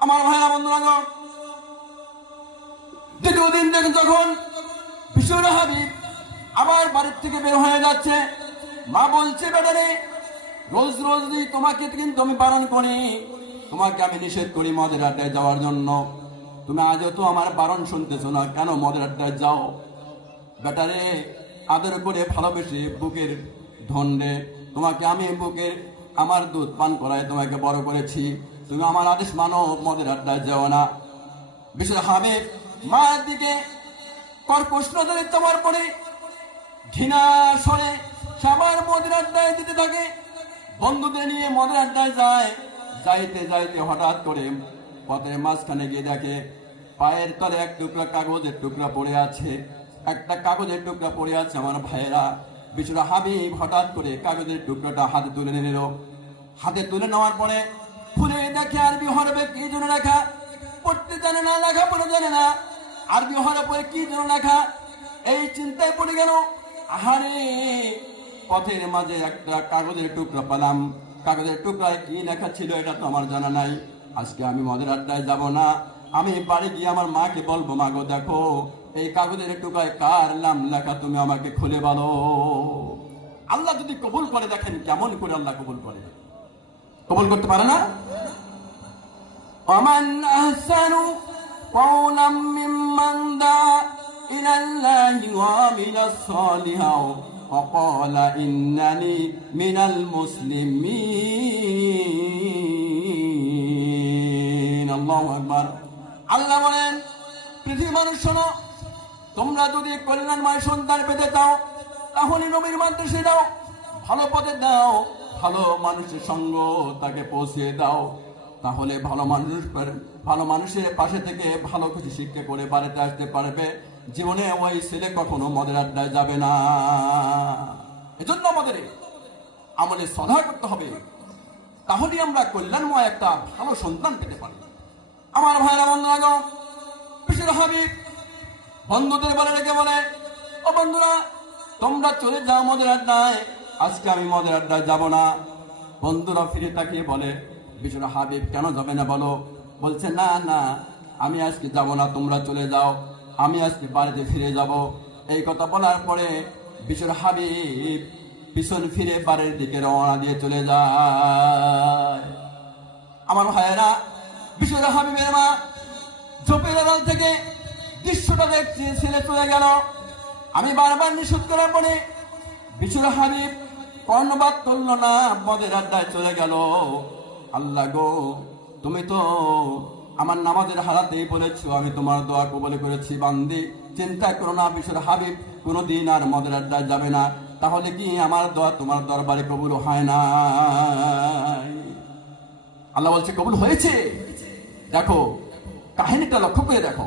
আমার ভাইরা বন্ধুরা, দ্বিতীয় দিন থেকে যখন বিশুর হাবিব আবার বাড়ির থেকে বের হয়ে যাচ্ছে, মা বলছে, বেটারে রোজ রোজ তোমাকে কিন্তু আমি বারণ করি, তোমাকে আমি নিষেধ করি মদের আড্ডায় যাওয়ার জন্য। তুমি আজও তো আমার বারণ শুনতেছো না, কেন মদের আড্ডায় যাও? বেটারে আদর করে ভালোবেসে বুকের ধন্ডে তোমাকে আমি বুকের আমার দুধ পান করায় তোমাকে বড় করেছি, তুমি আমার আদেশ মানো, মদের আড্ডায় যাও না। বিশুর হাবিব মায়ের দিকে কর্কশ নজরে চাওয়ার পরে ঘৃণা স্বরে সবার মদের আড্ডায় দিতে থাকে। বন্ধুদের নিয়ে মদের আড্ডায় যায়। যাইতে যাইতে হঠাৎ করে পথের মাঝখানে গিয়ে দেখে পায়ের তলে এক টুকরা কাগজের টুকরা পড়ে আছে। একটা কাগজের টুকরা পড়ে আছে। আমার ভাইয়েরা, বিশুর হাবিব হঠাৎ করে কাগজের টুকরাটা হাতে তুলে নিল। হাতে তুলে নেওয়ার পরে খুলে দেখে আরবি হরফে কি জন্য লেখা, পড়তে জানে না, লেখা পড়ে জানে না, আরবি হরফে কি জন্য লেখা। এই চিন্তায় পড়ে গেল, আহারে পথের মাঝে একটা কাগজের টুকরা পেলাম, কাগজের টুকরায় কি লেখা ছিল এটা তো আমার জানা নাই। আজকে আমি মদের আড্ডায় যাব না, আমি বাড়ি গিয়ে আমার মাকে বলবো, মা গো দেখো এই কাগজের টুকরায় কার নাম লেখা, তুমি আমাকে খুলে বলো। আল্লাহ যদি কবুল করে, দেখেন কেমন করে আল্লাহ কবুল করে, কবুল করতে পারে না? ওমান আহসানু قولا ممن دعا إلى الله وعمل صالحا وقال إنني من المسلمين الله أكبر। আল্লাহ বলেন, পৃথিবীর মানুষ শোনো, তোমরা যদি কল্যাণময় সন্তান পেতে চাও তাহলে নবীর মাদ্রাসায় দাও, ভালো পথে দাও, ভালো মানুষের সঙ্গ তাকে পৌঁছে দাও, তাহলে ভালো মানুষের পাশে থেকে ভালো কিছু শিক্ষা করে বাড়িতে আসতে পারবে। জীবনে ওই ছেলে কখনো মদের আড্ডায় যাবে না। এজন্য আমাদের আমলে সদা করতে হবে, তাহলে আমরা কল্যাণময় একটা ভালো সন্তান পেতে পারি। আমার ভাইরা বন্ধুরা, বিশুর হাবিব বন্ধুদের বলে রেখে বলে, ও বন্ধুরা তোমরা চলে যাও মদের আড্ডায়, আজকে আমি মদের আড্ডায় যাব না। বন্ধুরা ফিরে তাকিয়ে বলে, বিশুর হাবিব কেন যাবে না বলো? বলছে, না না আমি আজকে যাব না, তোমরা চলে যাও, আমি আজকে বাড়িতে ফিরে যাব। এই কথা বলার পরে বিশুর হাবিব পিছন ফিরে বাড়ির দিকে রওনা দিয়ে চলে যায়। আমার ভাইয়েরা, বিশুর হাবিবের মা ঝোপের আড়াল থেকে দৃশ্যটা দেখছে, ছেলে চলে গেল। আমি বারবার নিষেধ করার পরে বিশুর হাবিব কর্ণপাত করল না, মদের আড্ডায় চলে গেল। আল্লাহ গো, তুমি তো আমার নামাজের হারাতেই বলেছো, আমি তোমার দোয়া কবুল করেছি বান্দি, চিন্তা করো না বিশুর হাবিব কোনোদিন আর মদের আড্ডায় যাবে না। তাহলে কি আমার দোয়া তোমার দরবারে কবুল হয় না? আল্লাহ বলছে কবুল হয়েছে। দেখো কাহিনীটা লক্ষ্য করে দেখো।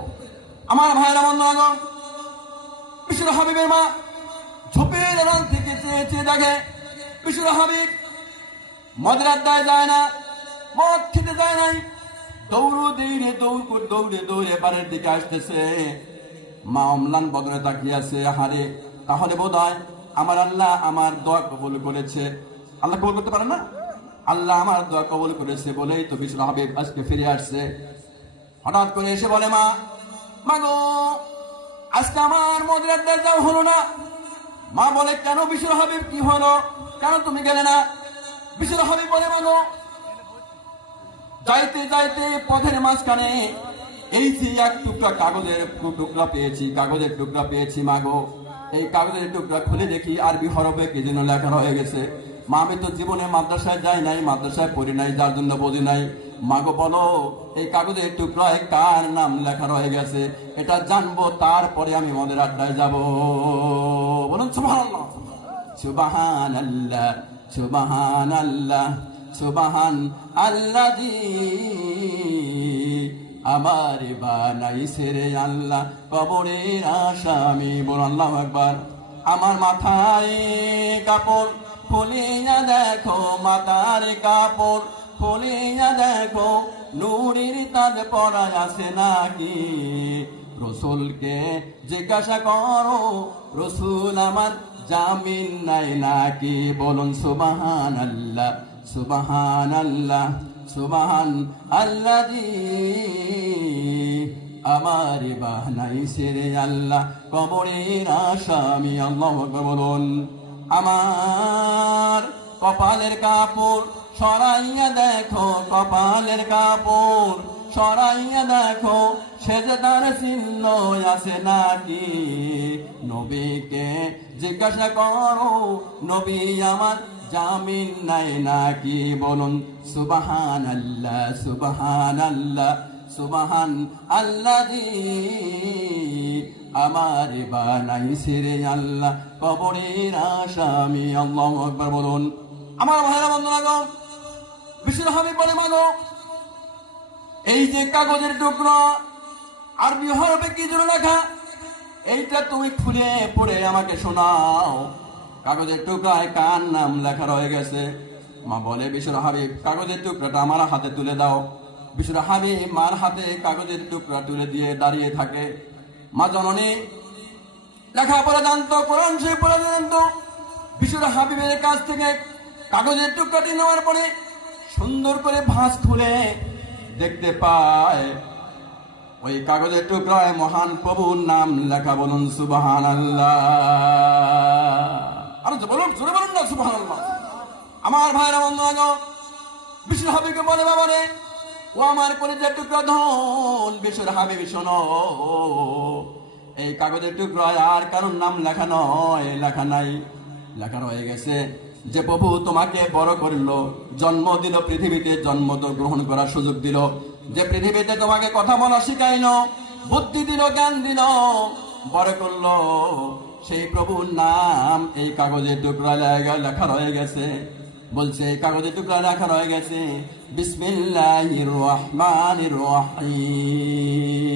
আমার ভাইয়েরা বন্ধুরা, বিশুর হাবিবের মা ঝোপের আড়াল থেকে চেয়ে চেয়ে দেখে বিশুর হাবিব মদের আড্ডায় যায় না, মদ খেতে যায় নাই, দৌড়ে দৌড়ে বাড়ির দিকে আসতেছে। মা অম্লান বদনে তাকিয়ে আছে, হারে তাহলে বোধ হয় আমার আল্লাহ আমার দোয়া কবুল করেছে। আল্লাহ কবুল করতে পারে না? আল্লাহ আমার দোয়া কবুল করেছে বলেই তো বিশুর হাবিব আজকে ফিরে আসছে। হঠাৎ করে এসে বলে, মা গো আজকে আমার মদের আড্ডায় যাওয়া হলো না। মা বলে, কেন বিশুর হাবিব কি হলো, কেন তুমি গেলে না? বিশুর হাবিব বলে, মা গো যাইতে যাইতে পথের মাঝখানে এই যে এক টুকরা কাগজের টুকরা পেয়েছি মা গো, এই কাগজের টুকরা খুলে দেখি আরবি হরফে কি যেন লেখা হয়ে গেছে। মা আমি তো জীবনে মাদ্রাসায় যাই নাই, মাদ্রাসায় পড়ি নাই, যার জন্য বুঝি নাই। মা গো বলো এই কাগজের টুকরায় কার নাম লেখা রয়ে গেছে, এটা জানবো, তারপরে আমি মদের আড্ডায় যাব। বলুন সুবহানাল্লাহ, সুবহানাল্লাহ, সুবহানাল্লাহ, সুবহান আল্লাযী আমার বানাইছে রে আল্লাহ কবরের আসামি। বল আল্লাহু আকবার। আমার মাথায় কাপড় খুলিয়া দেখো, মাথার কাপড় খুলিয়া দেখো, নূরের তাজ পরায় আছে নাকি? রসুলকে জিজ্ঞাসা করো, রসুল আমার জামিন নাই নাকি? বলুন সুবহানাল্লাহ, সুবহানাল্লাহ, সুবহান আল্লাযী আমার বানাইছে রে আল্লাহ কবরের আসামি। আল্লাহু আকবার বলুন। আমার কপালের কাপড় সরাইয়া দেখো, কপালের কাপড় সরাইয়া দেখো, সেজদার চিহ্ন আছে নাকি? নবীকে জিজ্ঞাসা করো, নবী আমার জামিন নাই নাকি? বলুন সুবহানাল্লাহ, সুবহানাল্লাহ, সুবহান আল্লাযী আমার বানাইছে রে আল্লাহ কবরের আসামি। আল্লাহু আকবার বলুন। আমার ভাইরা বন্ধুরা গো, বিশুর হাবিব বলে মাগো, এই যে কাগজের টুকরো আরবি হরফে কি জন্য লেখা, এইটা তুমি খুলে পড়ে আমাকে শোনাও। কাগজের টুকরায় কার নাম লেখা রয়ে গেছে? মা বলে, বিশুর হাবিব কাগজের টুকরাটা আমার হাতে তুলে দাও। বিশুর হাবিব মার হাতে কাগজের টুকরা তুলে দিয়ে দাঁড়িয়ে থাকে। মা জননী লেখাপড়া জানতো, কোরআন শরীফ পড়া জানতো। বিশুর হাবিবের কাছ থেকে কাগজের টুকরাটি নেওয়ার পরে সুন্দর করে ভাঁজ খুলে দেখতে পায় ওই কাগজের টুকরায় মহান প্রভুর নাম লেখা। বলুন সুবহানাল্লাহ। আর বলুন, জোরে বলুন না সুবহানাল্লাহ। আমার ভাইরা বন্ধুরা, বিশুর হাবিবকে বলে, বাবারে ও আমার কলিজার টুকরা ধন, বিশুর হাবিব শোনো, এই কাগজের টুকরায় আর কারোর নাম লেখা নয়, লেখা নাই, লেখা রয়ে গেছে যে প্রভু তোমাকে বড় করলো, জন্ম দিল, পৃথিবীতে জন্ম তো গ্রহণ করার সুযোগ দিল, যে পৃথিবীতে তোমাকে কথা বলা শিখাইলো, বুদ্ধি দিল, জ্ঞান দিল, বড় করলো, সেই প্রভুর নাম এই কাগজের টুকরা লেখা রয়ে গেছে। বলছে এই কাগজের টুকরা লেখা রয়ে গেছে বিসমিল্লাহির রহমানির রহিম।